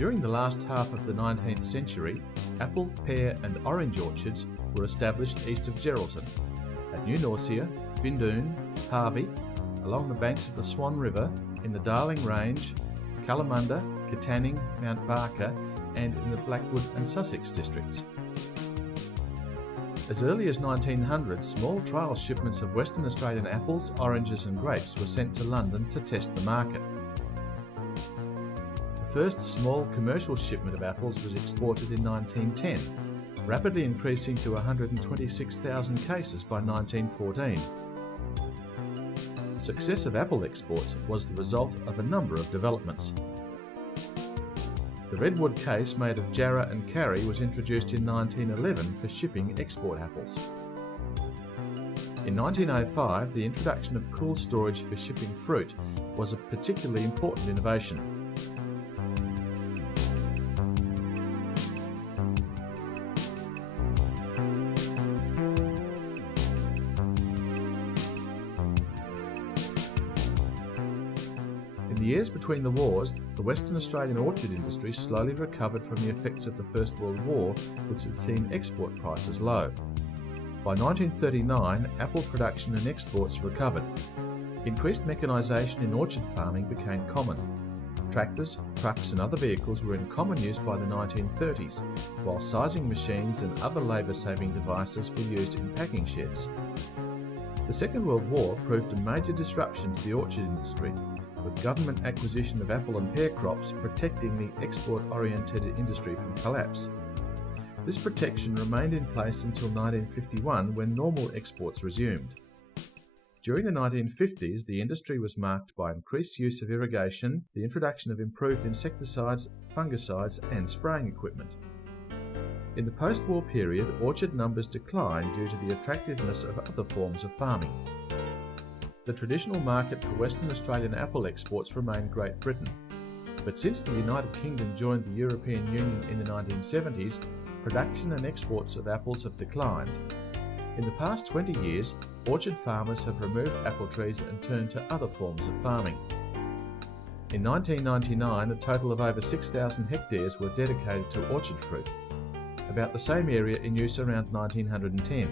During the last half of the 19th century, apple, pear and orange orchards were established east of Geraldton, at New Norcia, Bindoon, Harvey, along the banks of the Swan River, in the Darling Range, Kalamunda, Katanning, Mount Barker and in the Blackwood and Sussex districts. As early as 1900, small trial shipments of Western Australian apples, oranges and grapes were sent to London to test the market. The first small commercial shipment of apples was exported in 1910, rapidly increasing to 126,000 cases by 1914. The success of apple exports was the result of a number of developments. The redwood case made of jarrah and carry was introduced in 1911 for shipping export apples. In 1905, the introduction of cool storage for shipping fruit was a particularly important innovation. In the years between the wars, the Western Australian orchard industry slowly recovered from the effects of the First World War, which had seen export prices low. By 1939, apple production and exports recovered. Increased mechanisation in orchard farming became common. Tractors, trucks and other vehicles were in common use by the 1930s, while sizing machines and other labour-saving devices were used in packing sheds. The Second World War proved a major disruption to the orchard industry, with government acquisition of apple and pear crops protecting the export-oriented industry from collapse. This protection remained in place until 1951, when normal exports resumed. During the 1950s, the industry was marked by increased use of irrigation, the introduction of improved insecticides, fungicides and spraying equipment. In the post-war period, orchard numbers declined due to the attractiveness of other forms of farming. The traditional market for Western Australian apple exports remained Great Britain, but since the United Kingdom joined the European Union in the 1970s, production and exports of apples have declined. In the past 20 years, orchard farmers have removed apple trees and turned to other forms of farming. In 1999, a total of over 6,000 hectares were dedicated to orchard fruit, about the same area in use around 1910.